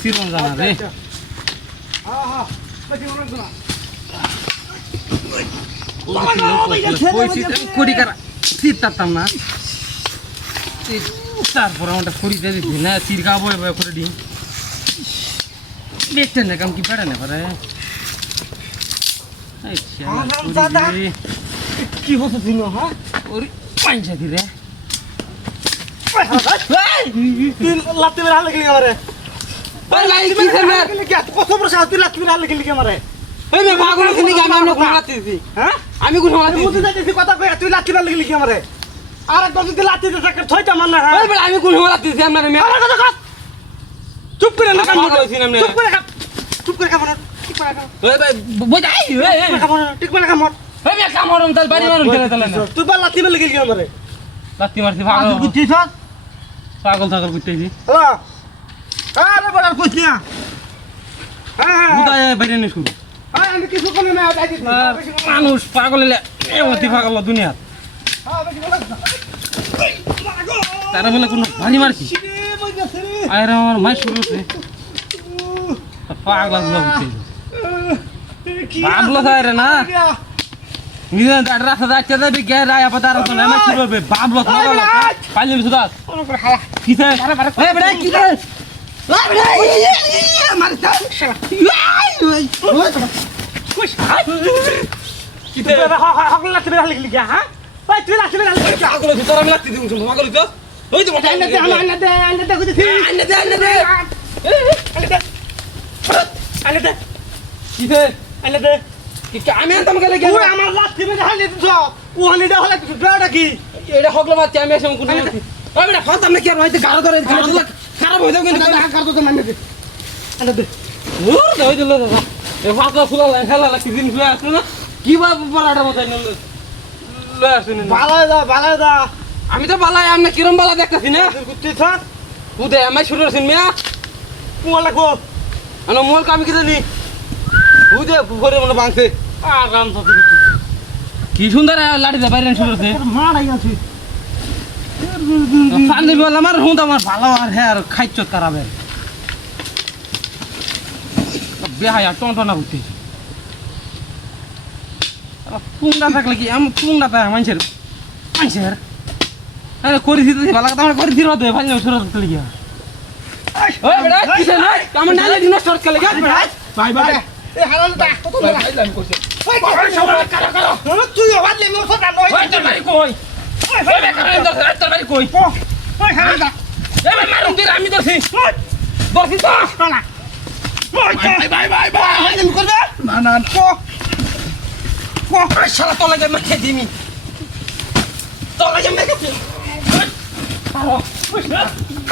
সিরন জানা রে করি কারা সিট তারতাম না তারপর আমারটা খড়িতে দিচ্ছি না সির খাবো করে দিই দেখছেন না কাম কি পারে না পারে কি হচ্ছে ছিল হ্যাঁ ওর পাঁচা দিলে তুই লাত্তি মেরে হালে গেলি আমারে কত বড় সাহস তুই লাত্তি মেরে হালে গেলি আমারে আমি কোন বুঝতে যাইতেছি কথা কই তুই লাত্তি মেরে গেলি আমারে আর একবার যদি লাত্তি দিতে থাকে ছয়টা মান না আমি কোন লাত্তিছি আপনার চুপ করে না কাম চুপ করে চুপ করে কাম ঠিক করে কাম বোঝাই ঠিক করে কাম কামড়ম তাল বাড়ি মারুন খেলে তাহলে তুই বা লাত্তি মেরে গেলি আমারে লাত্তি মারছি পাগল বুঝছিস পাগল থাকল বুঝতেছি হ্যালো আরে বড় কইছ না হ্যাঁ বুঝায় বাইরে নে শুরু আমি কিছু বলি না যাই দিছি মানুষ পাগল এলে এমতি পাগল দুনিয়া তারা বলে কোন ভারী মারছি আরে আমার মাই শুরু হচ্ছে পাগলা বুঝতেছি বাবলো থাকে না নিজে রাস্তা যাচ্ছে যাবে গে রায় আপাতত আর তো না শুরু হবে বাবলো থাকে পাইলে সুদা কিসে এ বড় কিসে আমি আনতাম গেলে আমার লাঠি মেরে হালি দিছ ও হালিটা হলে বেড়া কি এটা হগলো মারছি আমি এসে কোন আমি না ফালতাম না কি আর হইতে গাড়ো ধরে খারাপ হয়ে যাবে কিন্তু কার তো মানে দে আরে দে ওর দই দিল দাদা এ ফালতা ফুলা খেলা লাগছে দিন ফুলা আসলো না কি বা বলাটা মত লয় আসেন বালা দা আমি তো বালাই আমি কিরম বালা দেখতাছি না কুত্তিছ উদে আমি শুরু করছেন মিয়া কোয়া লাগো আনো মোল কামি কি জানি উদে ঘরে মনে ভাঙছে আরাম তো কি সুন্দর লাড়ি দা বাইরে শুরু করছে মারাই আছে পানি বল আমার হুঁদ আমার ভালো আর হ্যাঁ আর খাইছ কারাবে বেহায়া টনটনা করতে পুংটা থাকলে কি আমি পুংটা পাই মানুষের আরে করি দিতে ভালো কথা আমার করে দিতে ভালো শুরু করতে গিয়া ওই বেটা কিসে না আমার নালে দিন শর্ট খেলে গেল বেটা বাই বাই এ হারালটা কত বড় আমি কইছি ওই সবাই কারো তুই আওয়াজ লে মোর কথা নয় ওই তোর বাড়ি কই ওই বেকার তোর বাড়ি কই ওই হারালটা এ মারুম দির আমি দছি দছি তো না বাই হাইলেন করবে না কো শালা তো লাগে মাকে দিমি তো লাগে মাকে